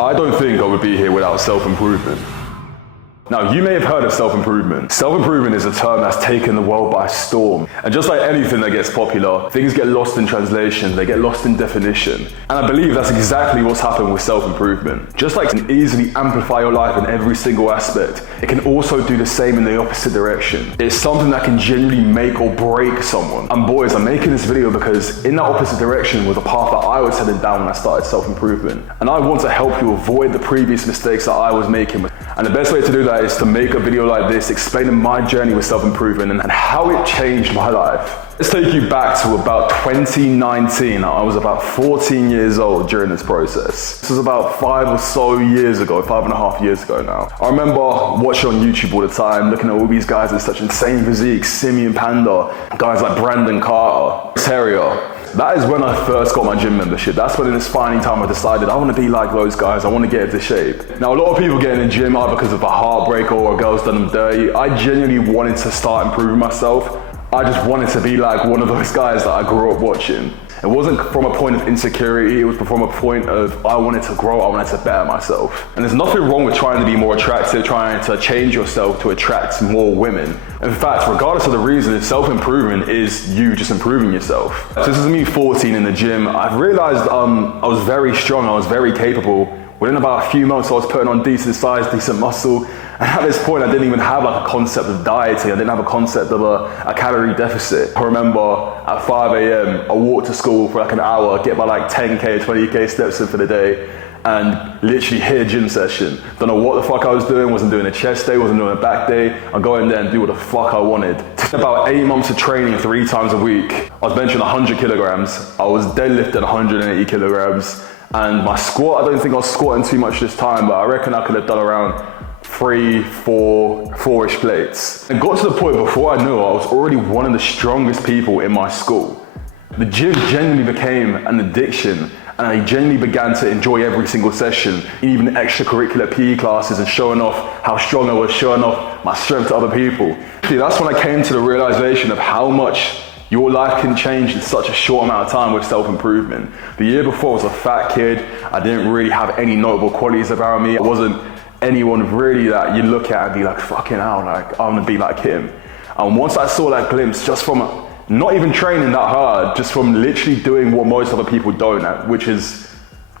I don't think I would be here without self-improvement. Now, you may have heard of self-improvement. Self-improvement is a term that's taken the world by storm. And just like anything that gets popular, things get lost in translation, they get lost in definition. And I believe that's exactly what's happened with self-improvement. Just like it can easily amplify your life in every single aspect, it can also do the same in the opposite direction. It's something that can genuinely make or break someone. And boys, I'm making this video because in that opposite direction was a path that I was heading down when I started self-improvement. And I want to help you avoid the previous mistakes that I was making. And the best way to do that is to make a video like this explaining my journey with self-improvement and how it changed my life. Let's take you back to about 2019. I was about 14 years old during this process. This was about 5.5 years ago now. I remember watching on YouTube all the time, looking at all these guys with such insane physiques, Simeon Panda, guys like Brandon Carter, Terrier. That is when I first got my gym membership. That's when in this finding time I decided I want to be like those guys, I want to get into shape. Now a lot of people get in the gym either because of a heartbreak or a girl's done them dirty. I genuinely wanted to start improving myself. I just wanted to be like one of those guys that I grew up watching. It wasn't from a point of insecurity, it was from a point of I wanted to grow, I wanted to better myself. And there's nothing wrong with trying to be more attractive, trying to change yourself to attract more women. In fact, regardless of the reason, self-improvement is you just improving yourself. So this is me 14 in the gym. I've realized I was very strong, I was very capable. Within about a few months, I was putting on decent size, decent muscle. And at this point, I didn't even have like a concept of dieting. I didn't have a concept of a calorie deficit. I remember at 5 a.m., I walked to school for like an hour, get my like 10K, 20K steps in for the day, and literally hit a gym session. Don't know what the fuck I was doing, wasn't doing a chest day, wasn't doing a back day. I'd go in there and do what the fuck I wanted. About 8 months of training 3 times a week. I was benching 100 kilograms. I was deadlifting 180 kilograms. And my squat, I don't think I was squatting too much this time, but I reckon I could have done around 4-ish plates. And got to the point before I knew I was already one of the strongest people in my school. The gym genuinely became an addiction, and I genuinely began to enjoy every single session, even extracurricular PE classes and showing off how strong I was, showing off my strength to other people. See, that's when I came to the realization of how much your life can change in such a short amount of time with self-improvement. The year before I was a fat kid. I didn't really have any notable qualities about me. I wasn't anyone really that you look at and be like, fucking hell, like, I want to be like him. And once I saw that glimpse, just from not even training that hard, just from literally doing what most other people don't, which is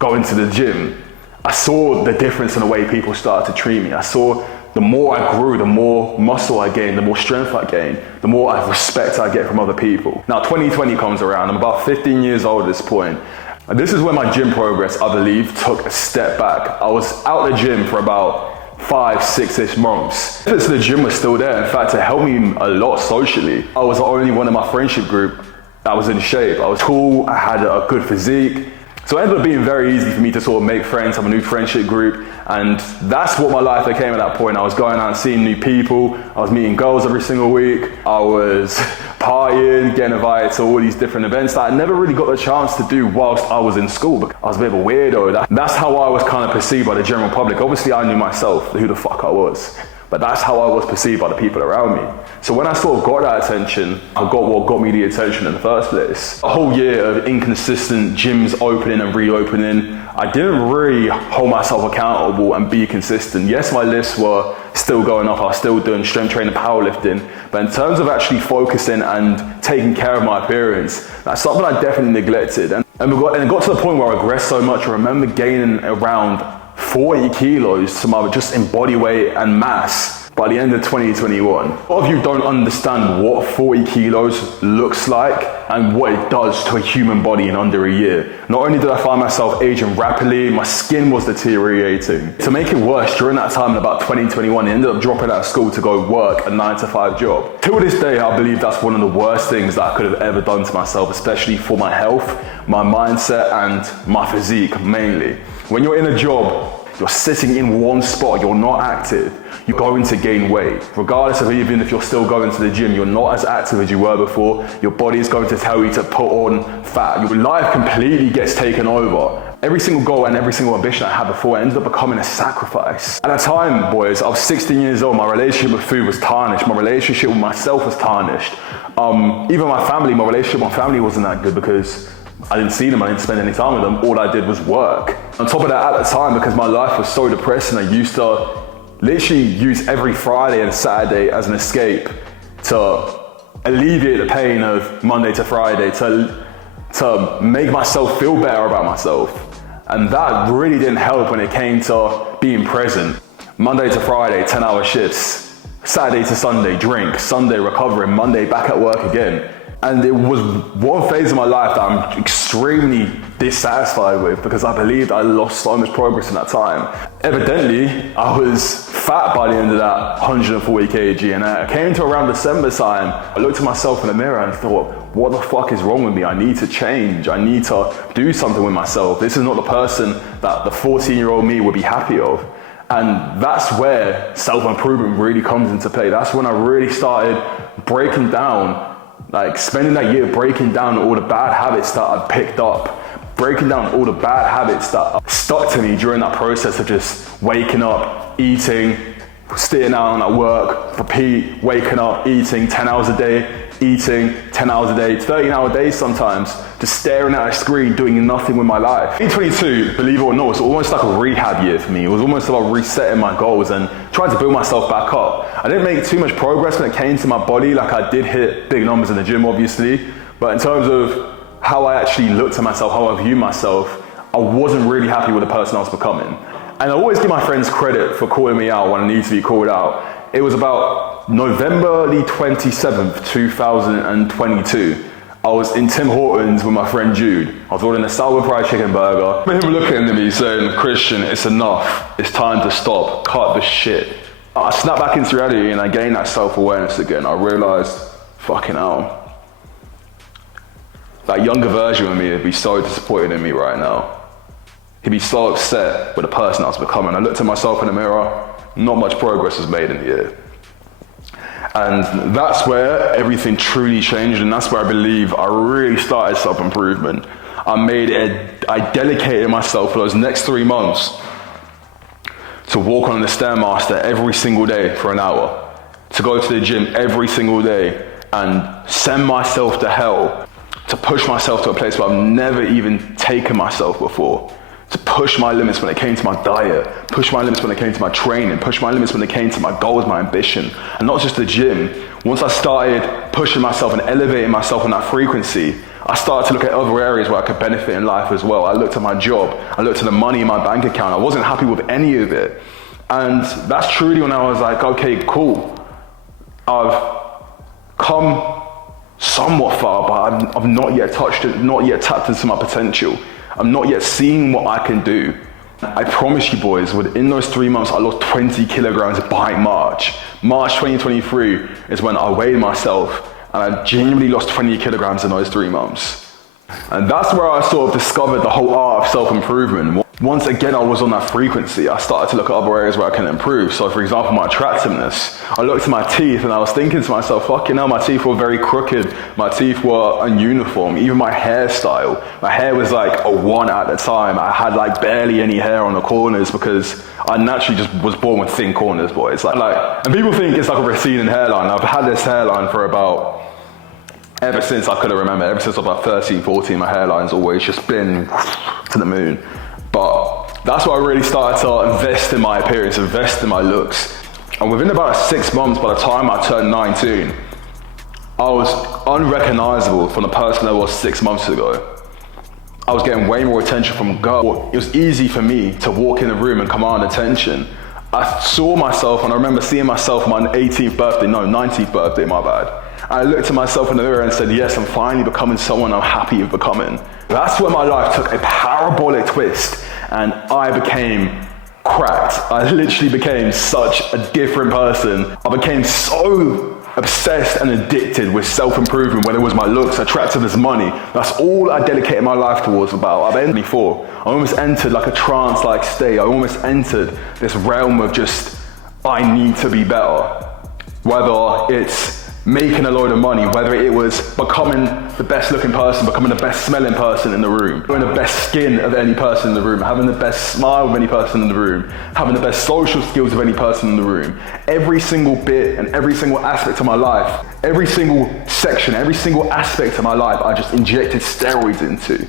going to the gym, I saw the difference in the way people started to treat me. I saw the more I grew, the more muscle I gained, the more strength I gained, the more respect I get from other people. Now 2020 comes around, I'm about 15 years old at this point. And this is when my gym progress, I believe, took a step back. I was out the gym for about 5-6-ish months. So the gym was still there. In fact, it helped me a lot socially. I was the only one in my friendship group that was in shape. I was tall, I had a good physique. So it ended up being very easy for me to sort of make friends, have a new friendship group, and that's what my life became at that point. I was going out and seeing new people, I was meeting girls every single week, I was partying, getting invited to all these different events that I never really got the chance to do whilst I was in school, because I was a bit of a weirdo. That's how I was kind of perceived by the general public. Obviously I knew myself, who the fuck I was. But that's how I was perceived by the people around me. So when I sort of got that attention, I got what got me the attention in the first place. A whole year of inconsistent gyms opening and reopening, I didn't really hold myself accountable and be consistent. Yes, my lifts were still going up, I was still doing strength training, powerlifting, but in terms of actually focusing and taking care of my appearance, that's something I definitely neglected. And it got to the point where I regressed so much. I remember gaining around 40 kilos to my just in body weight and mass by the end of 2021. A lot of you don't understand what 40 kilos looks like and what it does to a human body in under a year. Not only did I find myself aging rapidly, my skin was deteriorating. To make it worse, during that time in about 2021, I ended up dropping out of school to go work a 9-to-5 job. Till this day, I believe that's one of the worst things that I could have ever done to myself, especially for my health, my mindset, and my physique mainly. When you're in a job, you're sitting in one spot, you're not active, you're going to gain weight. Regardless of even if you're still going to the gym, you're not as active as you were before. Your body is going to tell you to put on fat. Your life completely gets taken over. Every single goal and every single ambition I had before ended up becoming a sacrifice. At that time, boys, I was 16 years old. My relationship with food was tarnished. My relationship with myself was tarnished. Even my relationship with my family wasn't that good, because I didn't see them, I didn't spend any time with them, all I did was work. On top of that, at the time, because my life was so depressing, I used to literally use every Friday and Saturday as an escape to alleviate the pain of Monday to Friday, to make myself feel better about myself. And that really didn't help when it came to being present. Monday to Friday, 10-hour shifts. Saturday to Sunday, drink. Sunday, recovering. Monday, back at work again. And it was one phase of my life that I'm extremely dissatisfied with because I believed I lost so much progress in that time. Evidently, I was fat by the end of that 140 kg, and I came to around December time, I looked at myself in the mirror and thought, what the fuck is wrong with me? I need to change. I need to do something with myself. This is not the person that the 14-year-old me would be happy of. And that's where self-improvement really comes into play. That's when I really started breaking down, like spending that year breaking down all the bad habits that I'd picked up, breaking down all the bad habits that stuck to me during that process of just waking up, eating, sitting down at work, repeat, waking up, eating 10 hours a day, eating 10 hours a day, 13-hour days sometimes, just staring at a screen, doing nothing with my life. 2022, believe it or not, was almost like a rehab year for me. It was almost about resetting my goals and trying to build myself back up. I didn't make too much progress when it came to my body. Like, I did hit big numbers in the gym, obviously, but in terms of how I actually looked at myself, how I viewed myself, I wasn't really happy with the person I was becoming. And I always give my friends credit for calling me out when I need to be called out. It was about November the 27th, 2022. I was in Tim Hortons with my friend Jude. I was ordering a sour fried chicken burger. I remember him looking at me saying, Christian, it's enough. It's time to stop. Cut the shit. I snapped back into reality and I gained that self-awareness again. I realized, fucking hell, that younger version of me would be so disappointed in me right now. He'd be so upset with the person I was becoming. I looked at myself in the mirror, not much progress was made in the year. And that's where everything truly changed, and that's where I believe I really started self-improvement. I dedicated myself for those next 3 months to walk on the Stairmaster every single day for an hour, to go to the gym every single day and send myself to hell, to push myself to a place where I've never even taken myself before, to push my limits when it came to my diet, push my limits when it came to my training, push my limits when it came to my goals, my ambition, and not just the gym. Once I started pushing myself and elevating myself on that frequency, I started to look at other areas where I could benefit in life as well. I looked at my job, I looked at the money in my bank account. I wasn't happy with any of it. And that's truly when I was like, okay, cool. I've come somewhat far, but I've not yet touched it, not yet tapped into my potential. I'm not yet seeing what I can do. I promise you boys, within those 3 months, I lost 20 kilograms by March. March 2023 is when I weighed myself, and I genuinely lost 20 kilograms in those 3 months. And that's where I sort of discovered the whole art of self-improvement. Once again, I was on that frequency. I started to look at other areas where I can improve. So for example, my attractiveness. I looked at my teeth and I was thinking to myself, fucking hell, my teeth were very crooked. My teeth were ununiform. Even my hairstyle. My hair was like a 1 at the time. I had like barely any hair on the corners because I naturally just was born with thin corners, boys. And people think it's like a receding hairline. I've had this hairline for ever since I could remember. Ever since I was about 13, 14, my hairline's always just been to the moon. But that's why I really started to invest in my appearance, invest in my looks. And within about 6 months, by the time I turned 19, I was unrecognizable from the person I was 6 months ago. I was getting way more attention from girls. It was easy for me to walk in a room and command attention. I saw myself, and I remember seeing myself on my 19th birthday, my bad. I looked at myself in the mirror and said, yes, I'm finally becoming someone I'm happy with becoming. That's when my life took a parabolic twist and I became cracked. I literally became such a different person. I became so obsessed and addicted with self-improvement, whether it was my looks, attractiveness, money. That's all I dedicated my life towards about. I've entered before. I almost entered like a trance-like state. I almost entered this realm of just, I need to be better. Whether it's making a load of money, whether it was becoming the best looking person, becoming the best smelling person in the room, having the best skin of any person in the room, having the best smile of any person in the room, having the best social skills of any person in the room. Every single bit and every single aspect of my life, every single section, every single aspect of my life, I just injected steroids into.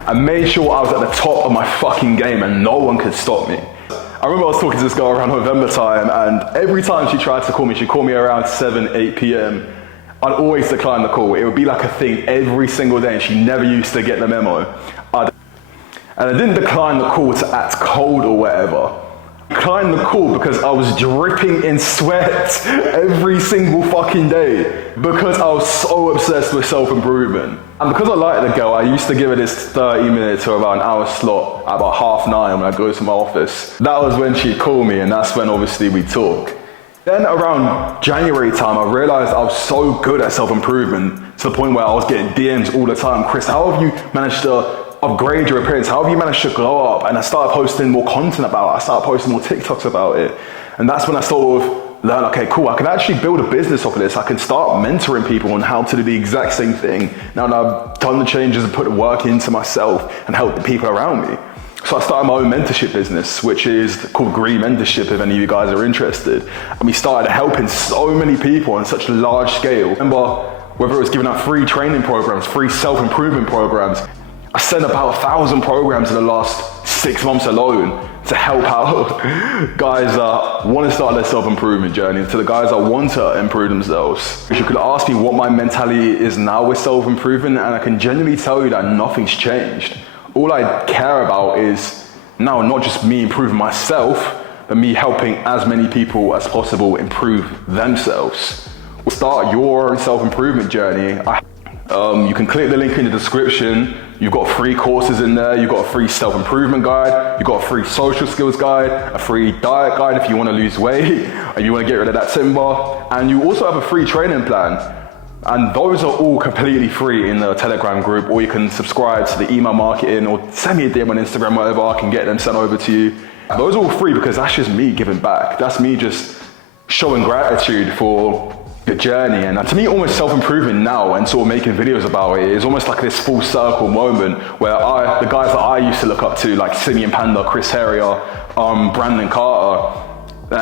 I made sure I was at the top of my fucking game and no one could stop me. I remember I was talking to this girl around November time, and every time she tried to call me, she'd call me around 7, 8 p.m. I'd always decline the call. It would be like a thing every single day, and she never used to get the memo. And I didn't decline the call to act cold or whatever. I declined the call because I was dripping in sweat every single fucking day because I was so obsessed with self-improvement. And because I liked the girl, I used to give her this 30-minute to about an hour slot at about 9:30 when I go to my office. That was when she'd call me, and that's when obviously we talk. Then around January time, I realized I was so good at self-improvement to the point where I was getting DMs all the time. Chris, how have you managed to upgrade your appearance? How have you managed to glow up? And I started posting more content about it. I started posting more TikToks about it. And that's when I sort of learned, okay, cool, I can actually build a business off of this. I can start mentoring people on how to do the exact same thing. Now that I've done the changes and put the work into myself and help the people around me. So I started my own mentorship business, which is called Green Mentorship, if any of you guys are interested. And we started helping so many people on such a large scale. Remember, whether it was giving out free training programs, free self-improvement programs, I sent about 1,000 programs in the last 6 months alone to help out guys that want to start their self-improvement journey, to the guys that want to improve themselves. You could ask me what my mentality is now with self-improvement, and I can genuinely tell you that nothing's changed. All I care about is now not just me improving myself, but me helping as many people as possible improve themselves. Start your own self-improvement journey. You can click the link in the description. You've got free courses in there. You've got a free self-improvement guide. You've got a free social skills guide, a free diet guide if you want to lose weight, or you want to get rid of that timber. And you also have a free training plan. And those are all completely free in the Telegram group, or you can subscribe to the email marketing or send me a DM on Instagram, whatever, I can get them sent over to you. Those are all free because that's just me giving back. That's me just showing gratitude for the journey. And to me, almost self-improvement now and sort of making videos about it is almost like this full circle moment where the guys that I used to look up to, like Simeon Panda, Chris Herrier, Brandon Carter,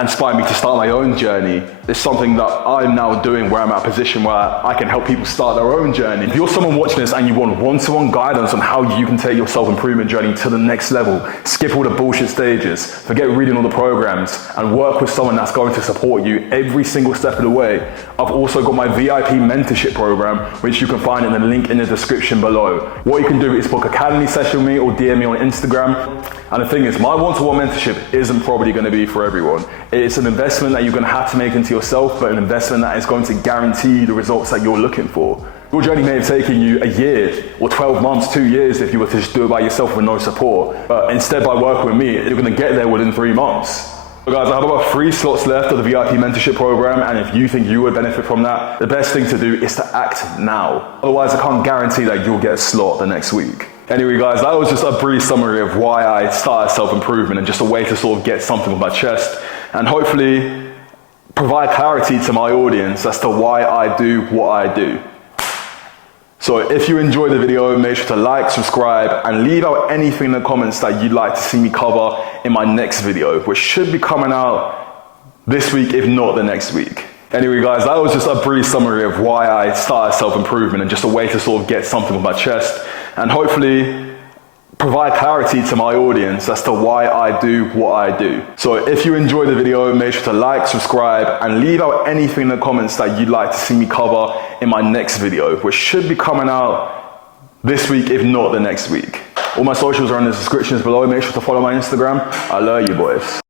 inspired me to start my own journey. It's something that I'm now doing where I'm at a position where I can help people start their own journey. If you're someone watching this and you want one-to-one guidance on how you can take your self-improvement journey to the next level, skip all the bullshit stages, forget reading all the programs, and work with someone that's going to support you every single step of the way, I've also got my VIP mentorship program, which you can find in the link in the description below. What you can do is book a Academy session with me or DM me on Instagram. And the thing is, my one-to-one mentorship isn't probably going to be for everyone. It's an investment that you're going to have to make into yourself, but an investment that is going to guarantee the results that you're looking for. Your journey may have taken you a year or 12 months, 2 years if you were to just do it by yourself with no support. But instead, by working with me, you're going to get there within 3 months. So guys, I have about 3 slots left of the VIP mentorship program, and if you think you would benefit from that, the best thing to do is to act now. Otherwise, I can't guarantee that you'll get a slot the next week. Anyway guys, that was just a brief summary of why I started self-improvement and just a way to sort of get something off my chest and hopefully provide clarity to my audience as to why I do what I do. So if you enjoyed the video, make sure to like, subscribe, and leave out anything in the comments that you'd like to see me cover in my next video, which should be coming out this week, if not the next week. Anyway guys, that was just a brief summary of why I started self-improvement and just a way to sort of get something off my chest and hopefully provide clarity to my audience as to why I do what I do. So if you enjoyed the video, make sure to like, subscribe, and leave out anything in the comments that you'd like to see me cover in my next video, which should be coming out this week, if not the next week. All my socials are in the descriptions below. Make sure to follow my Instagram. I love you boys.